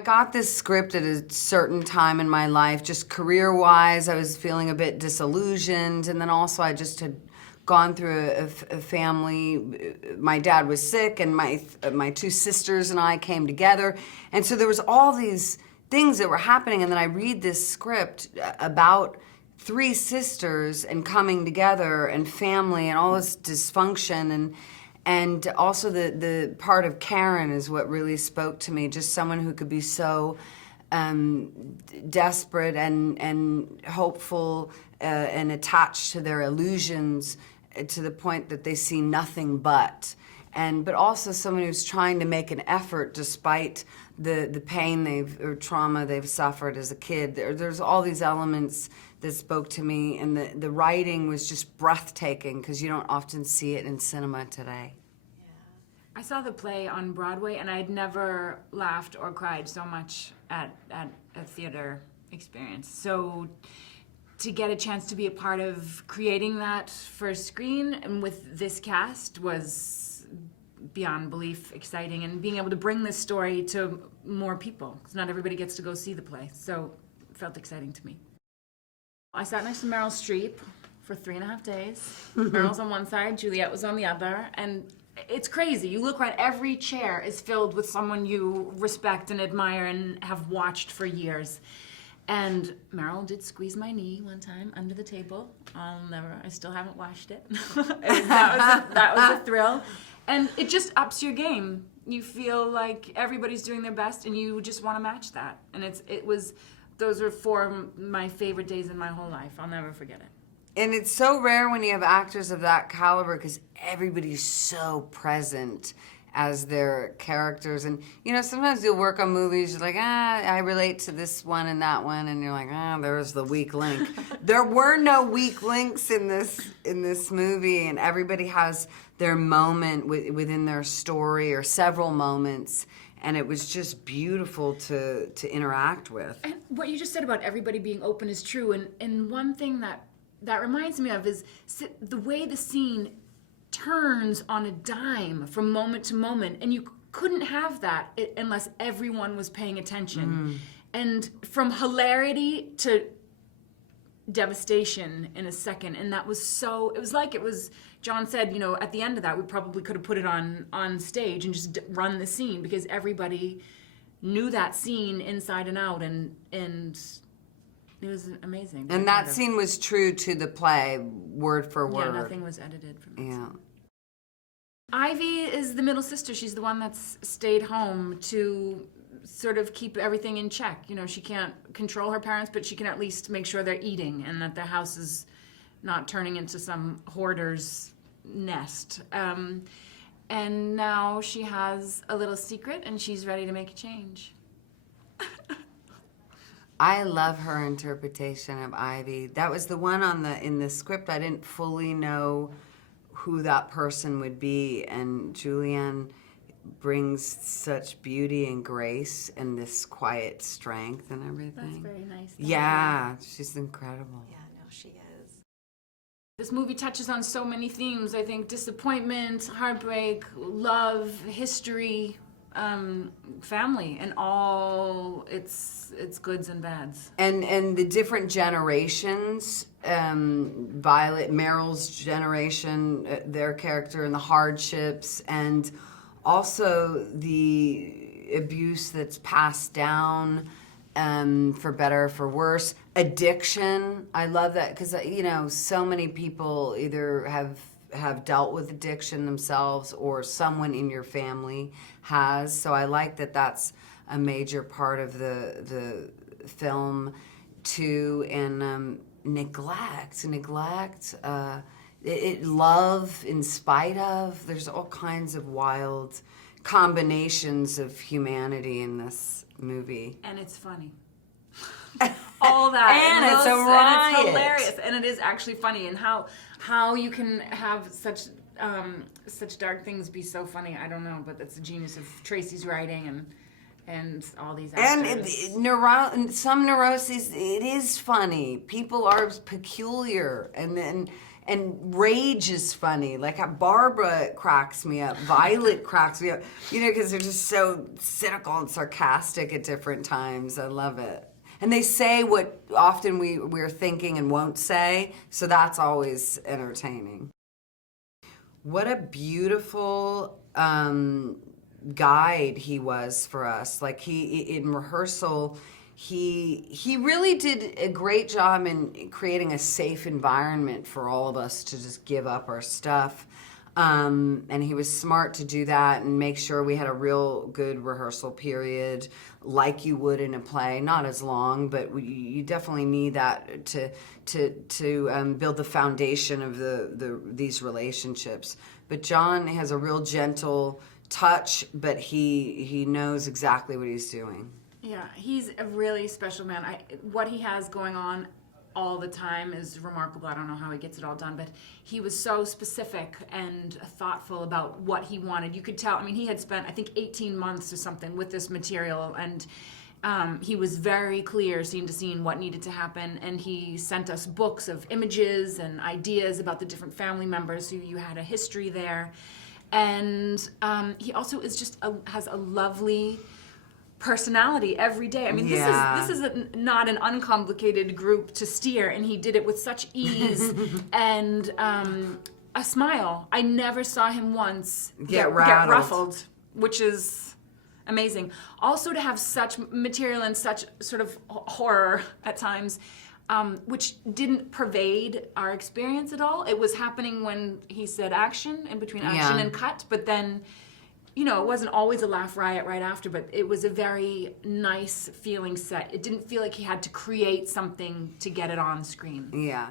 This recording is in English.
I got this script at a certain time in my life, just career-wise. I was feeling a bit disillusioned, and then also I just had gone through a family. My dad was sick, and my two sisters and I came together, and so there was all these things that were happening. And then I read this script about three sisters and coming together and family and all this dysfunction, and also the part of Karen is what really spoke to me. Just someone who could be so desperate and hopeful and attached to their illusions to the point that they see nothing but. But also someone who's trying to make an effort despite the pain or trauma they've suffered as a kid. There's all these elements that spoke to me, and the writing was just breathtaking because you don't often see it in cinema today. I saw the play on Broadway, and I'd never laughed or cried so much at a theater experience. So to get a chance to be a part of creating that for screen and with this cast was beyond belief exciting, and being able to bring this story to more people, because not everybody gets to go see the play. So it felt exciting to me. I sat next to Meryl Streep for 3.5 days. Meryl's on one side, Juliette was on the other, and it's crazy. You look around, every chair is filled with someone you respect and admire and have watched for years. And Meryl did squeeze my knee one time under the table. I still haven't washed it. that was a thrill. And it just ups your game. You feel like everybody's doing their best and you just want to match that. And those are 4 of my favorite days in my whole life. I'll never forget it. And it's so rare when you have actors of that caliber because everybody's so present as their characters. And, sometimes you'll work on movies, you're like, I relate to this one and that one, and you're like, there's the weak link. There were no weak links in this movie, and everybody has their moment within their story, or several moments, and it was just beautiful to interact with. And what you just said about everybody being open is true, and one thing that reminds me of is the way the scene turns on a dime from moment to moment, and you couldn't have that unless everyone was paying attention. And from hilarity to devastation in a second, and it was like John said, at the end of that, we probably could have put it on stage and just run the scene, because everybody knew that scene inside and out, and it was amazing. And that scene was true to the play, word for word. Yeah, nothing was edited from it. Yeah. Ivy is the middle sister. She's the one that's stayed home to sort of keep everything in check. She can't control her parents, but she can at least make sure they're eating and that their house is not turning into some hoarder's nest. And now she has a little secret, and she's ready to make a change. I love her interpretation of Ivy. That was the one in the script. I didn't fully know who that person would be, and Julianne brings such beauty and grace and this quiet strength and everything. That's very nice. Yeah, she's incredible. Yeah, no, she is. This movie touches on so many themes. I think disappointment, heartbreak, love, history, family, and all its goods and bads. And the different generations, Meryl's generation, their character, and the hardships, and also the abuse that's passed down, for better or for worse. Addiction, I love that, because so many people either have dealt with addiction themselves, or someone in your family has. So I like that that's a major part of the film too. And neglect, love in spite of. There's all kinds of wild combinations of humanity in this movie. And it's funny. All that. And it's a riot. And it's hilarious. And it is actually funny. And how you can have such dark things be so funny, I don't know. But that's the genius of Tracy's writing and all these actors. And some neuroses, it is funny. People are peculiar, and and rage is funny. Like Barbara cracks me up, Violet cracks me up, because they're just so cynical and sarcastic at different times. I love it. And they say what often we're thinking and won't say, so that's always entertaining. What a beautiful guide he was for us. Like in rehearsal, he really did a great job in creating a safe environment for all of us to just give up our stuff. And he was smart to do that and make sure we had a real good rehearsal period, like you would in a play. Not as long, but you definitely need that to build the foundation of these relationships. But John has a real gentle touch, but he knows exactly what he's doing. Yeah, he's a really special man. What he has going on all the time is remarkable. I don't know how he gets it all done, but he was so specific and thoughtful about what he wanted. You could tell, he had spent, I think, 18 months or something with this material, and he was very clear, scene to scene, what needed to happen, and he sent us books of images and ideas about the different family members, so you had a history there. And he also is has a lovely personality every day. This is not an uncomplicated group to steer, and he did it with such ease and a smile. I never saw him once get ruffled, which is amazing. Also, to have such material and such sort of horror at times, which didn't pervade our experience at all. It was happening when he said action, in between action and cut, but then it wasn't always a laugh riot right after, but it was a very nice feeling set. It didn't feel like he had to create something to get it on screen. Yeah.